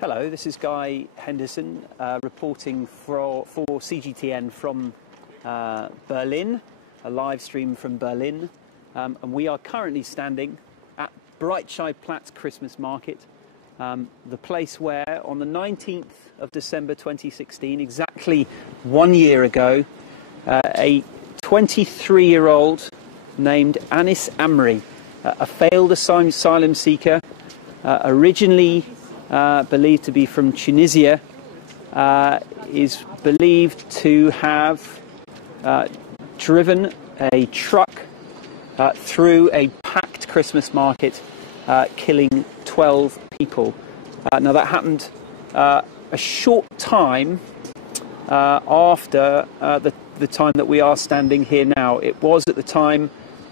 Hello, this is Guy Henderson reporting for CGTN from Berlin, a live stream from Berlin, and we are currently standing at Breitscheidplatz Christmas Market, the place where on the 19th of December 2016, exactly 1 year ago, a 23-year-old named Anis Amri, a failed asylum seeker, originally believed to be from Tunisia, is believed to have driven a truck through a packed Christmas market, killing 12 people. Now that happened a short time after the time that we are standing here now. It was at the time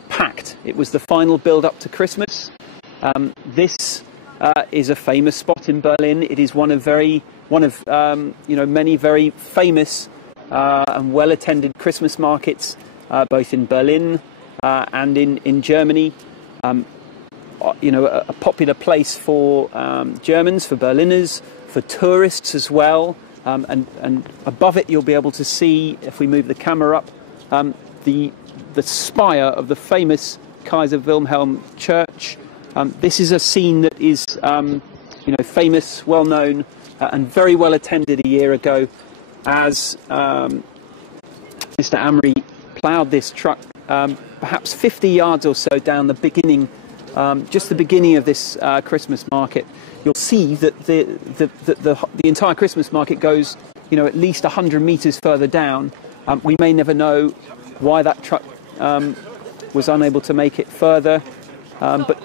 packed. It was the final build-up to Christmas. This is a famous spot in Berlin. It is one of many very famous and well-attended Christmas markets, both in Berlin and in Germany. A popular place for Germans, for Berliners, for tourists as well. And above it, you'll be able to see, if we move the camera up, the spire of the famous Kaiser Wilhelm Church. This is a scene that is, famous, well-known, and very well attended a year ago, as Mr. Amri ploughed this truck perhaps 50 yards or so down the beginning, just the beginning of this Christmas market. You'll see that the entire Christmas market goes, at least 100 meters further down. We may never know why that truck was unable to make it further, but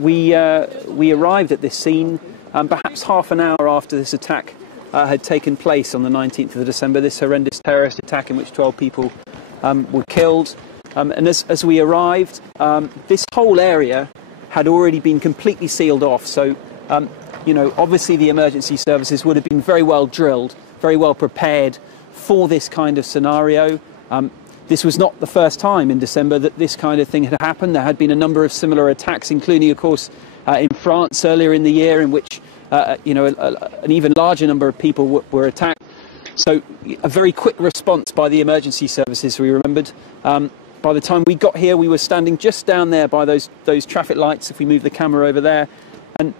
we arrived at this scene perhaps half an hour after this attack had taken place on the 19th of December, this horrendous terrorist attack in which 12 people were killed. And as we arrived, this whole area had already been completely sealed off. So, obviously the emergency services would have been very well drilled, very well prepared for this kind of scenario. This was not the first time in December that this kind of thing had happened. There had been a number of similar attacks, including, of course, in France earlier in the year, in which, an even larger number of people were attacked. So a very quick response by the emergency services, we remembered. By the time we got here, we were standing just down there by those traffic lights, if we move the camera over there. And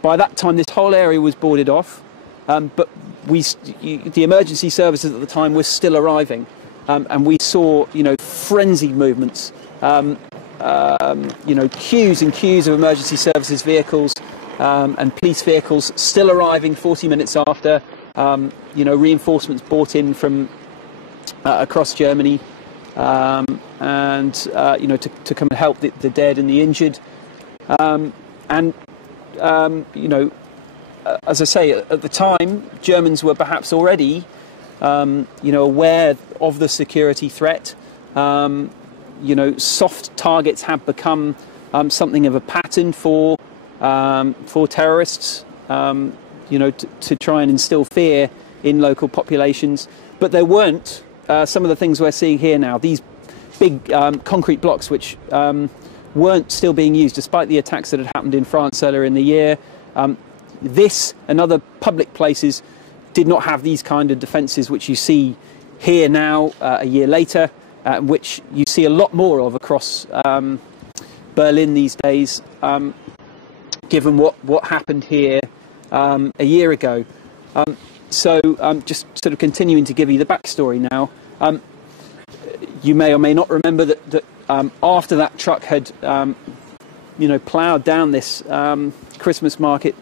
by that time, this whole area was boarded off. But the emergency services at the time were still arriving. And we saw, frenzied movements, queues and queues of emergency services vehicles and police vehicles still arriving 40 minutes after, reinforcements brought in from across Germany, to come and help the dead and the injured. As I say, at the time, Germans were perhaps already aware of the security threat. Soft targets have become something of a pattern for terrorists, to try and instill fear in local populations. But there weren't some of the things we're seeing here now. These big concrete blocks, which weren't still being used, despite the attacks that had happened in France earlier in the year. This and other public places did not have these kind of defences which you see here now, a year later, which you see a lot more of across Berlin these days, given what happened here a year ago. Just sort of continuing to give you the backstory now, you may or may not remember that after that truck had ploughed down this Christmas market,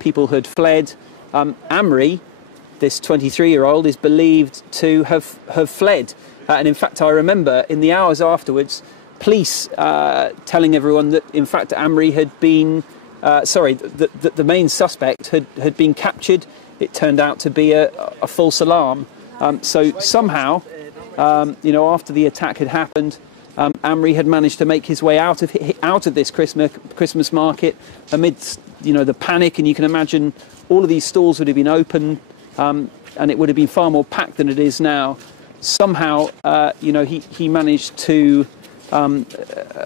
people had fled. Amri, this 23-year-old, is believed to have fled. And in fact, I remember in the hours afterwards, police telling everyone that, in fact, Amri had been, the main suspect had been captured. It turned out to be a false alarm. So somehow, after the attack had happened, Amri had managed to make his way out of this Christmas market amidst, the panic, and you can imagine all of these stalls would have been open, and it would have been far more packed than it is now. Somehow, he managed to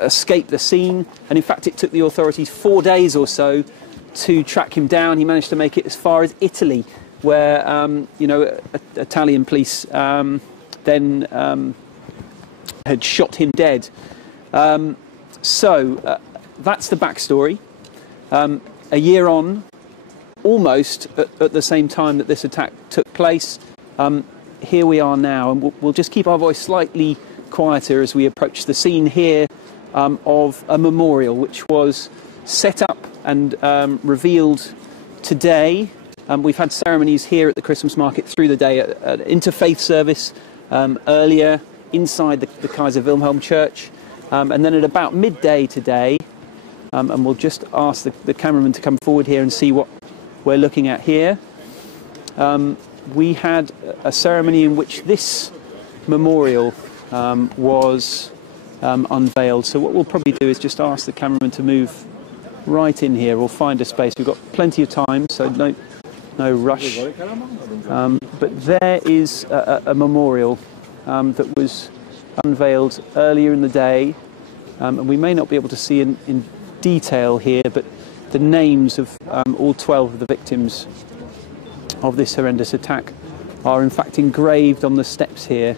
escape the scene, and in fact, it took the authorities 4 days or so to track him down. He managed to make it as far as Italy, where Italian police then had shot him dead. So that's the backstory. A year on, almost at the same time that this attack took place, here we are now, and we'll just keep our voice slightly quieter as we approach the scene here of a memorial which was set up and revealed today. We've had ceremonies here at the Christmas market through the day, an interfaith service earlier inside the Kaiser Wilhelm Church, and then at about midday today, and we'll just ask the cameraman to come forward here and see what we're looking at here. We had a ceremony in which this memorial was unveiled. So what we'll probably do is just ask the cameraman to move right in here. We'll find a space. We've got plenty of time, so no rush. But there is a memorial that was unveiled earlier in the day, and we may not be able to see in detail here, but the names of all 12 of the victims of this horrendous attack are in fact engraved on the steps here,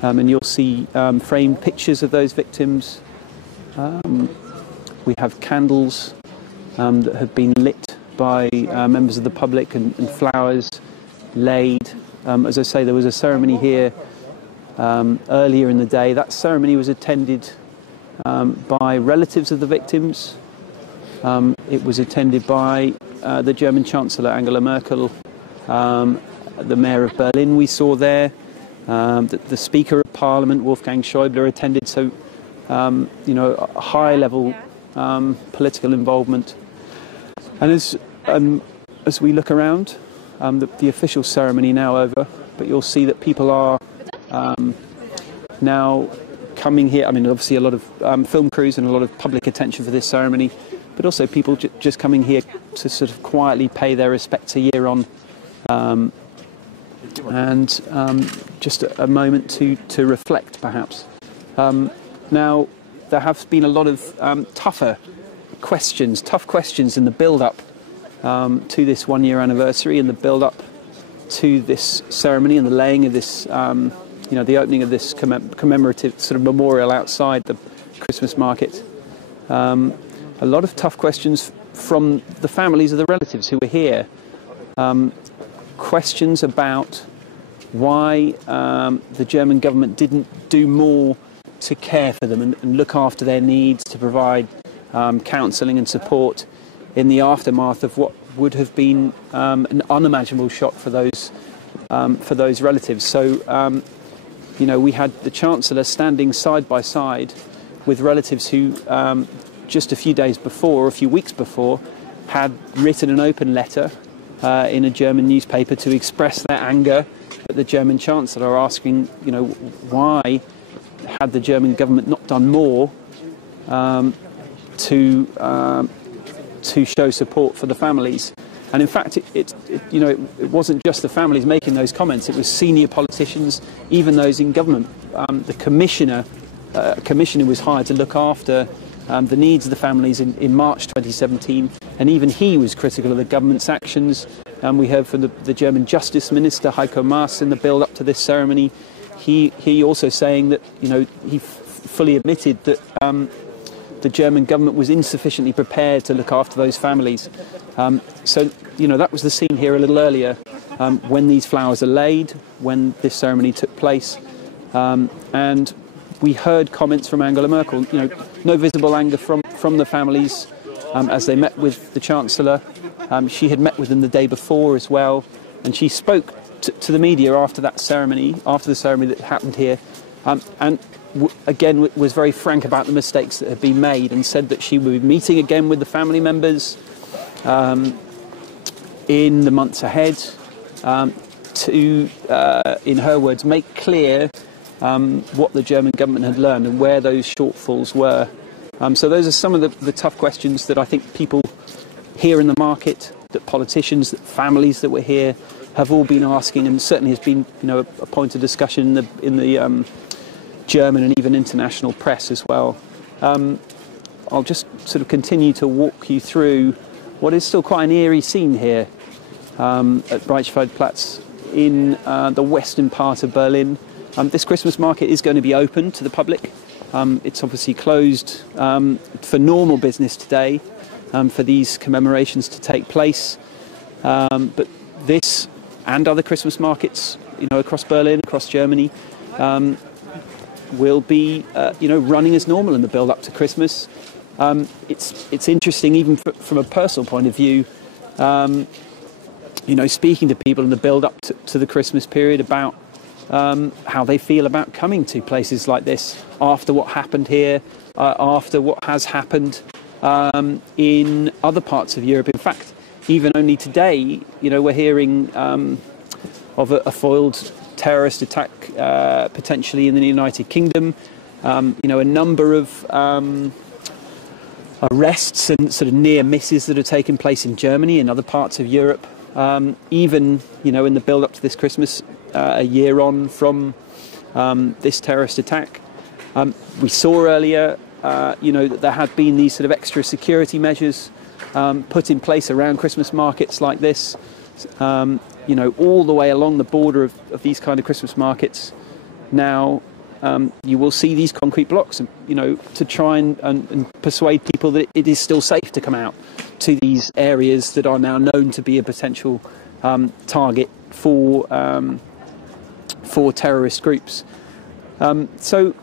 and you'll see framed pictures of those victims. We have candles that have been lit by members of the public and flowers laid. As I say, there was a ceremony here earlier in the day. That ceremony was attended by relatives of the victims. It was attended by the German Chancellor Angela Merkel, the Mayor of Berlin we saw there, the Speaker of Parliament Wolfgang Schäuble attended. So, a high-level political involvement. And as we look around, the official ceremony now over, but you'll see that people are now coming here. I mean, obviously a lot of film crews and a lot of public attention for this ceremony, but also people just coming here to sort of quietly pay their respects a year on, and just a moment to reflect, perhaps. Now, there have been a lot of tough questions in the build-up to this one-year anniversary, and the build-up to this ceremony and the laying of this, the opening of this commemorative sort of memorial outside the Christmas market. A lot of tough questions from the families of the relatives who were here. Questions about why the German government didn't do more to care for them and look after their needs, to provide counselling and support in the aftermath of what would have been an unimaginable shock for those relatives. So, we had the Chancellor standing side by side with relatives who just a few days before, or a few weeks before, had written an open letter in a German newspaper to express their anger at the German Chancellor, asking, why had the German government not done more to show support for the families. And in fact, it wasn't just the families making those comments. It was senior politicians, even those in government. The commissioner was hired to look after the needs of the families in March 2017, and even he was critical of the government's actions. We heard from the German Justice Minister Heiko Maas in the build-up to this ceremony. He also saying that he fully admitted that the German government was insufficiently prepared to look after those families. So that was the scene here a little earlier, when these flowers are laid, when this ceremony took place, and we heard comments from Angela Merkel. No visible anger from the families as they met with the Chancellor. She had met with them the day before as well, and she spoke to the media after the ceremony that happened here, and again was very frank about the mistakes that had been made, and said that she would be meeting again with the family members in the months ahead to, in her words, make clear what the German government had learned and where those shortfalls were. So those are some of the tough questions that I think people here in the market, that politicians, that families that were here have all been asking, and certainly has been a point of discussion in the German and even international press as well. I'll just sort of continue to walk you through what is still quite an eerie scene here at Breitscheidplatz in the western part of Berlin. This Christmas market is going to be open to the public. It's obviously closed for normal business today, for these commemorations to take place. But this and other Christmas markets, across Berlin, across Germany, will be, running as normal in the build-up to Christmas. It's interesting, even from a personal point of view, speaking to people in the build-up to the Christmas period about how they feel about coming to places like this after what happened here, after what has happened in other parts of Europe. In fact, even only today, we're hearing of a foiled terrorist attack potentially in the United Kingdom. A number of arrests and sort of near misses that have taken place in Germany and other parts of Europe. Even, in the build-up to this Christmas, a year on from this terrorist attack. We saw earlier, that there had been these sort of extra security measures put in place around Christmas markets like this, all the way along the border of these kind of Christmas markets. Now, you will see these concrete blocks, to try and persuade people that it is still safe to come out to these areas that are now known to be a potential target for terrorist groups. Just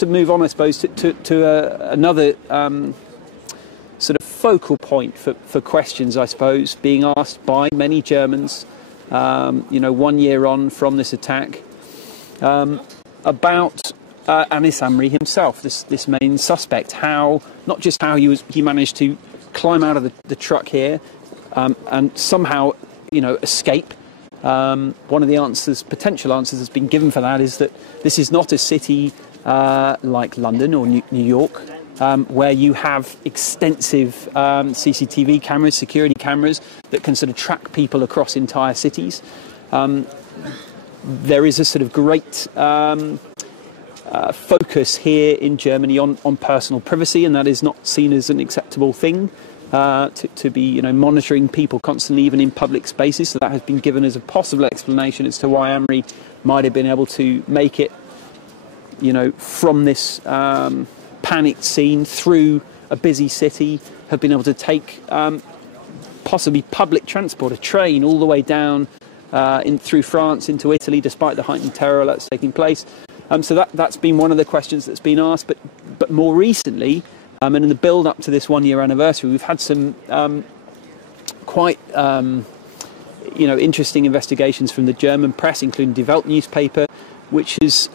to move on, I suppose, to another sort of focal point for questions, I suppose, being asked by many Germans, 1 year on from this attack, about Anis Amri himself, this main suspect. Not just how he managed to climb out of the truck here and somehow, escape. One of the potential answers that's been given for that is that this is not a city like London or New York, where you have extensive CCTV cameras, security cameras that can sort of track people across entire cities. There is a sort of great focus here in Germany on personal privacy, and that is not seen as an acceptable thing. To be, monitoring people constantly, even in public spaces. So that has been given as a possible explanation as to why Amri might have been able to make it, from this panicked scene through a busy city, have been able to take possibly public transport, a train, all the way down through France into Italy, despite the heightened terror that's taking place. So that's been one of the questions that's been asked. But more recently, and in the build-up to this 1 year anniversary, we've had some quite interesting investigations from the German press, including Die Welt newspaper, which has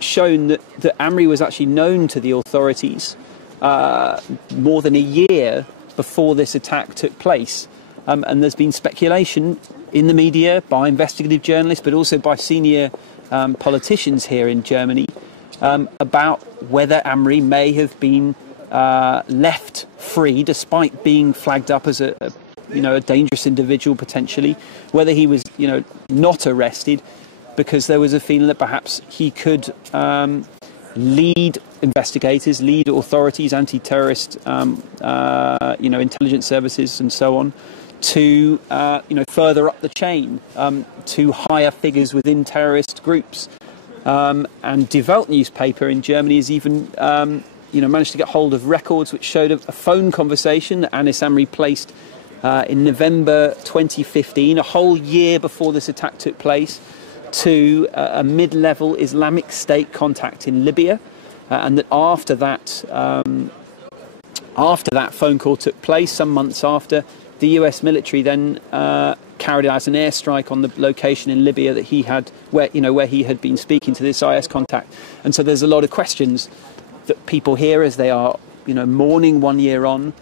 shown that Amri was actually known to the authorities more than a year before this attack took place. And there's been speculation in the media by investigative journalists, but also by senior politicians here in Germany, about whether Amri may have been left free despite being flagged up as a dangerous individual potentially, whether he was not arrested because there was a feeling that perhaps he could lead investigators, lead authorities, anti-terrorist intelligence services and so on to further up the chain to higher figures within terrorist groups. And Die Welt newspaper in Germany has even managed to get hold of records which showed a phone conversation that Anis Amri placed in November 2015, a whole year before this attack took place, to a mid-level Islamic State contact in Libya, and that after that phone call took place, some months after, the US military then carried out an airstrike on the location in Libya that he had, where he had been speaking to this IS contact. And so there's a lot of questions that people hear as they are, mourning 1 year on,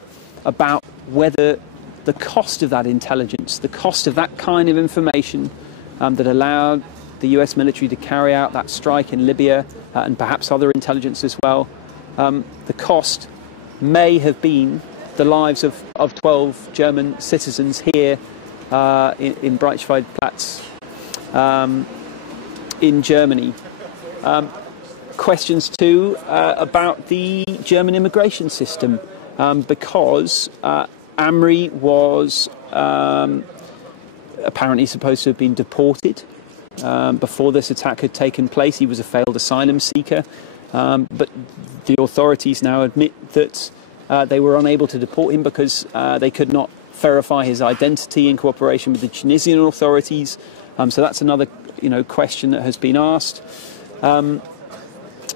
about whether the cost of that intelligence, the cost of that kind of information that allowed the US military to carry out that strike in Libya and perhaps other intelligence as well, the cost may have been the lives of 12 German citizens here in Breitscheidplatz in Germany. Questions too about the German immigration system. because Amri was apparently supposed to have been deported before this attack had taken place. He was a failed asylum seeker, but the authorities now admit that they were unable to deport him because they could not verify his identity in cooperation with the Tunisian authorities. So that's another, question that has been asked.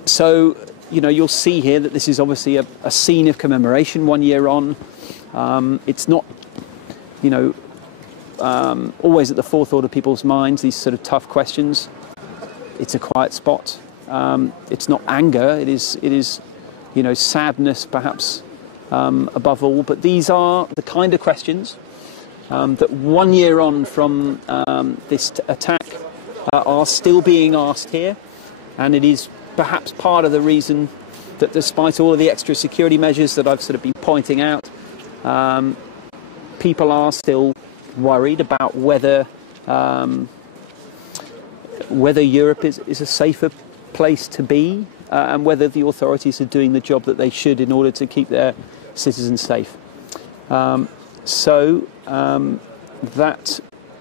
So, you'll see here that this is obviously a scene of commemoration 1 year on. It's not, always at the forethought of people's minds, these sort of tough questions. It's a quiet spot. It's not anger. It is, sadness perhaps above all. But these are the kind of questions that 1 year on from this attack are still being asked here. And it is perhaps part of the reason that despite all of the extra security measures that I've sort of been pointing out, people are still worried about whether Europe is a safer place to be and whether the authorities are doing the job that they should in order to keep their citizens safe. That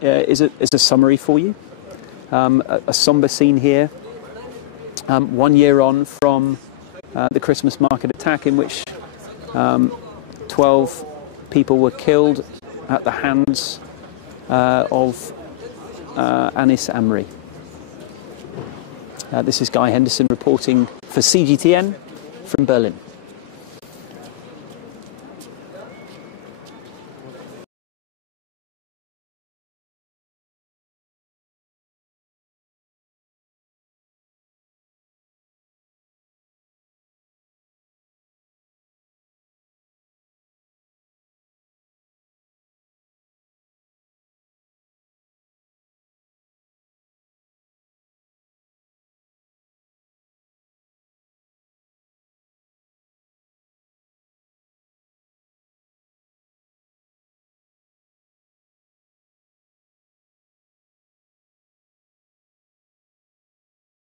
is a summary for you. A somber scene here. 1 year on from the Christmas market attack, in which 12 people were killed at the hands of Anis Amri. This is Guy Henderson reporting for CGTN from Berlin.